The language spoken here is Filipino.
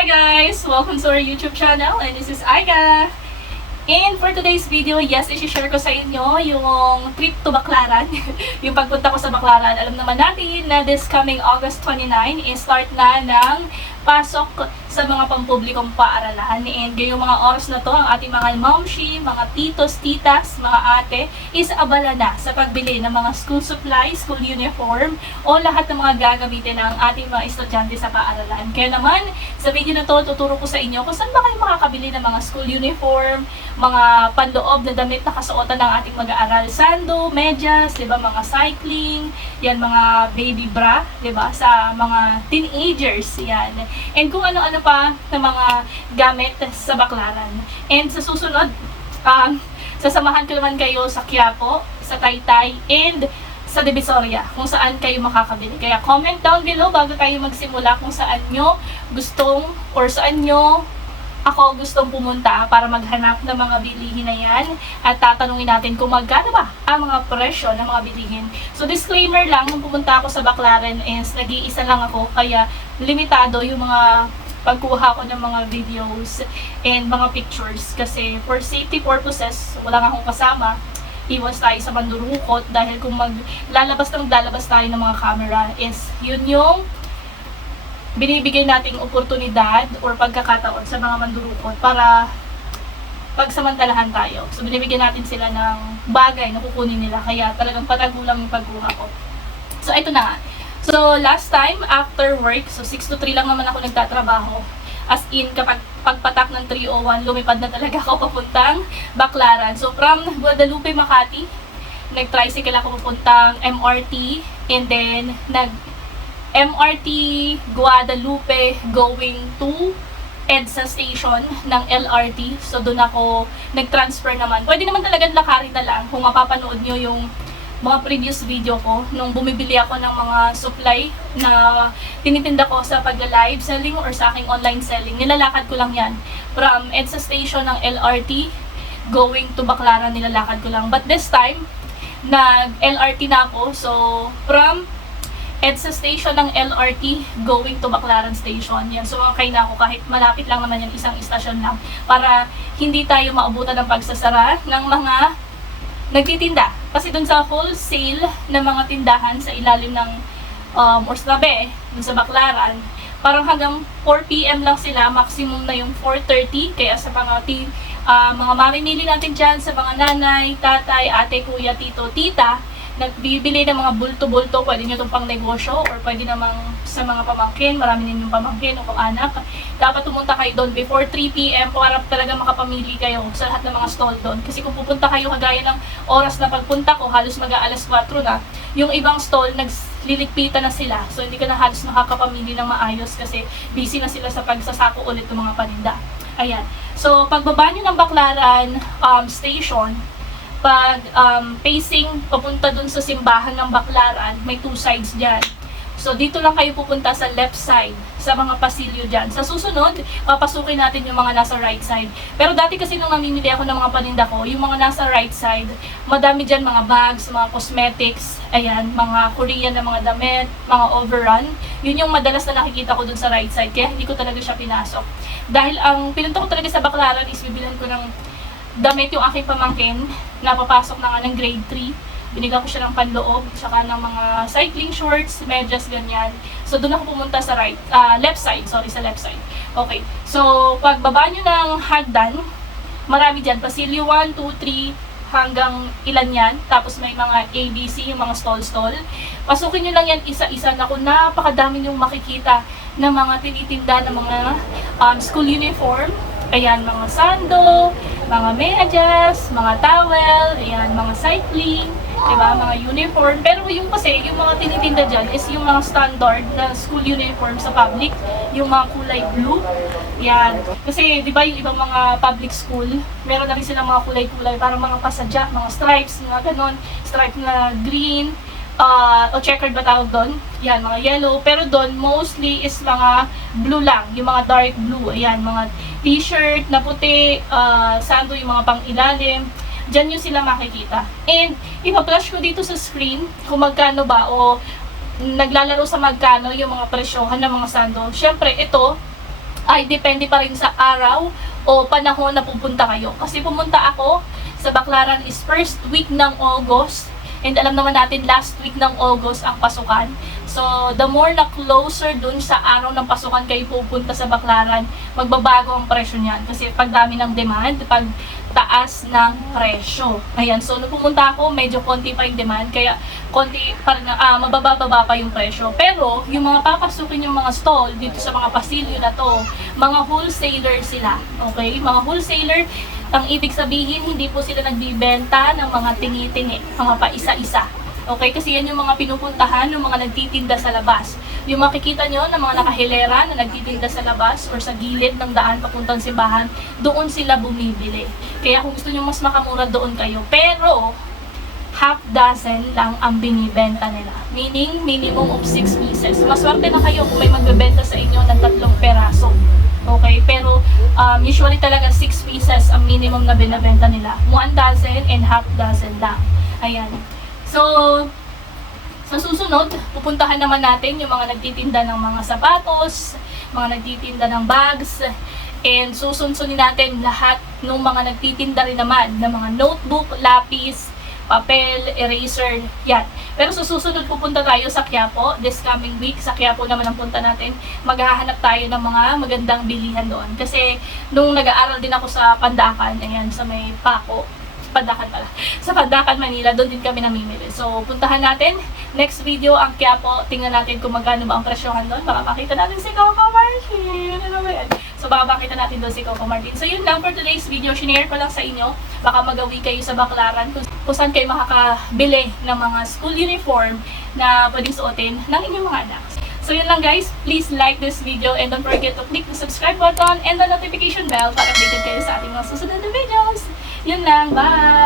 Hi guys! Welcome to our YouTube channel and this is Aiga. And for today's video, yes, isi-share ko sa inyo yung trip to Baclaran. yung pagpunta ko sa Baclaran. Alam naman natin na this coming August 29 is start na ng pasok sa mga pampublikong paaralan. And ngayong mga oras na to, ang ating mga momshi, mga titos, titas, mga ate, is abala na sa pagbili ng mga school supplies, school uniform, o lahat ng mga gagamitin ng ating mga estudyante sa paaralan. Kaya naman, sa video na to, tuturo ko sa inyo kung saan ba kayo makakabili ng mga school uniform, mga panloob na damit na kasuotan ng ating mag-aaral. Sando, medyas, di ba, mga cycling, yan mga baby bra, di ba, sa mga teenagers, yan. And kung ano-ano pa na mga gamit sa baklaran. And sa susunod, um, sasamahan ko naman kayo sa Quiapo, sa Taytay, and sa Divisoria, kung saan kayo makakabili. Kaya comment down below bago tayo magsimula kung saan nyo gustong or saan nyo ako gustong pumunta para maghanap ng mga bilihin na yan at tatanungin natin kung magkano ba ang mga presyo ng mga bilihin. So disclaimer lang, nung pumunta ako sa Baclaran is nag-iisa lang ako kaya limitado yung mga pagkuha ko ng mga videos and mga pictures kasi for safety purposes, wala nga akong kasama iwas tayo sa mandurukot dahil kung maglalabas ng lalabas tayo ng mga camera is yun yung binibigay nating oportunidad or pagkakataon sa mga mandurukot para pagsamantalahan tayo. So, binibigyan natin sila ng bagay na kukunin nila. Kaya talagang patagulang yung pagkuha ko. So, ito na nga. So, last time, after work, so 6 to 3 lang naman ako nagtatrabaho. As in, kapag pagpatak ng 301, lumipad na talaga ako papuntang Baclaran. So, from Guadalupe, Makati, nag-tricycle ako papuntang MRT, and then, nag MRT Guadalupe going to EDSA station ng LRT. So, doon ako nag-transfer naman. Pwede naman talaga lakarin na lang kung mapapanood nyo yung mga previous video ko nung bumibili ako ng mga supply na tinitinda ko sa pagla-live selling or sa aking online selling. Nilalakad ko lang yan. From EDSA station ng LRT going to Baclaran, nilalakad ko lang. But this time, nag-LRT na ako. So, from EDSA station ng LRT going to Baclaran Station. Yan, sumakay na ako kahit malapit lang naman yan, isang istasyon lang. Para hindi tayo maabutan ng pagsasara ng mga nagtitinda. Kasi dun sa wholesale na mga tindahan sa ilalim ng um, or sa tabi, dun sa Baclaran, parang hanggang 4pm lang sila, maximum na yung 4.30. Kaya sa mga, ti, uh, mga mamimili natin dyan, sa mga nanay, tatay, ate, kuya, tito, tita, nagbibili ng mga bulto-bulto, pwede nyo itong pang negosyo or pwede namang sa mga pamangkin, marami ninyong pamangkin o anak. Dapat pumunta kayo doon before 3pm para talaga makapamili kayo sa lahat ng mga stall doon. Kasi kung pupunta kayo kagaya ng oras na pagpunta ko, halos mag-aalas 4 na, yung ibang stall, nagliligpitan na sila. So hindi ka na halos nakakapamili ng maayos kasi busy na sila sa pagsasako ulit ng mga paninda. Ayan. So, pagbaba nyo ng Baclaran um, Station, pag um, facing papunta dun sa simbahan ng Baclaran, may two sides dyan. So, dito lang kayo pupunta sa left side, sa mga pasilyo dyan. Sa susunod, papasukin natin yung mga nasa right side. Pero dati kasi nung namimili ako ng mga paninda ko, yung mga nasa right side, madami dyan mga bags, mga cosmetics, ayan, mga Korean na mga damit, mga overrun. Yun yung madalas na nakikita ko dun sa right side, kaya hindi ko talaga siya pinasok. Dahil ang pinunta ko talaga sa Baclaran is bibilan ko ng damit yung aking pamangkin, napapasok na nga ng grade 3. Binigyan ko siya ng panloob, saka ng mga cycling shorts, medyas, ganyan. So, doon ako pumunta sa right, uh, left side, sorry, sa left side. Okay. So, pagbaba nyo ng hagdan, marami dyan, pasilyo 1, 2, 3, hanggang ilan yan. Tapos may mga ABC, yung mga stall-stall. Pasukin nyo lang yan isa-isa na kung napakadami yung makikita ng mga tinitinda ng mga um, school uniform. Ayan, mga sando, mga medyas, mga towel, ayan, mga cycling, diba, mga uniform. Pero yung kasi, yung mga tinitinda dyan is yung mga standard na school uniform sa public, yung mga kulay blue. Yan. Kasi, di ba, yung ibang mga public school, meron na rin silang mga kulay-kulay, parang mga pasadya, mga stripes, mga ganon, stripe na green, uh, o checkered ba tawag doon? Yan, mga yellow. Pero doon, mostly is mga blue lang. Yung mga dark blue. Ayan, mga t-shirt na puti, uh, sando yung mga pang ilalim. Diyan nyo sila makikita. And, ipa-flash ko dito sa screen kung magkano ba o naglalaro sa magkano yung mga presyohan ng mga sando. Siyempre, ito, ay depende pa rin sa araw o panahon na pupunta kayo. Kasi pumunta ako sa Baclaran is first week ng August. And alam naman natin, last week ng August ang pasukan. So, the more na closer dun sa araw ng pasukan kayo pupunta sa Baclaran, magbabago ang presyo niyan. Kasi pag dami ng demand, pag taas ng presyo. Ayan, so nung pumunta ako, medyo konti pa yung demand, kaya konti, parang ah, mababa-baba pa yung presyo. Pero, yung mga papasukin yung mga stall dito sa mga pasilyo na to, mga wholesaler sila. Okay? Mga wholesaler, ang ibig sabihin, hindi po sila nagbibenta ng mga tingi-tingi, mga paisa-isa. Okay, kasi yan yung mga pinupuntahan ng mga nagtitinda sa labas. Yung makikita nyo ng mga nakahilera na nagtitinda sa labas or sa gilid ng daan papuntang simbahan, doon sila bumibili. Kaya kung gusto nyo mas makamura, doon kayo. Pero, half dozen lang ang binibenta nila. Meaning, minimum of 6 pieces. Maswerte na kayo kung may magbebenta sa inyo ng tatlong peraso. Okay, pero um, usually talaga 6 pieces ang minimum na binabenta nila. 1 dozen and half dozen lang. Ayan. So, sa susunod, pupuntahan naman natin yung mga nagtitinda ng mga sapatos, mga nagtitinda ng bags, and susunsunin natin lahat ng mga nagtitinda rin naman ng mga notebook, lapis, papel, eraser, yan. Pero sa susunod pupunta tayo sa Quiapo, this coming week, sa Quiapo naman ang punta natin, maghahanap tayo ng mga magandang bilihan doon. Kasi nung nag-aaral din ako sa Pandakan, ayan, sa may Paco, Pandakan pala, sa Pandakan, Manila, doon din kami namimili. So, puntahan natin, next video ang Quiapo, tingnan natin kung magkano ba ang presyohan doon, baka makita natin si Coco Martin, ano ba yan? So, baka makita natin doon si Coco Martin. So, yun lang for today's video, shinare ko lang sa inyo, baka magawi kayo sa Baclaran, kung, kung saan kayo makakabili ng mga school uniform na pwedeng suotin ng inyong mga anak. So yun lang guys, please like this video and don't forget to click the subscribe button and the notification bell para updated kayo sa ating mga susunod na videos. Yun lang, bye!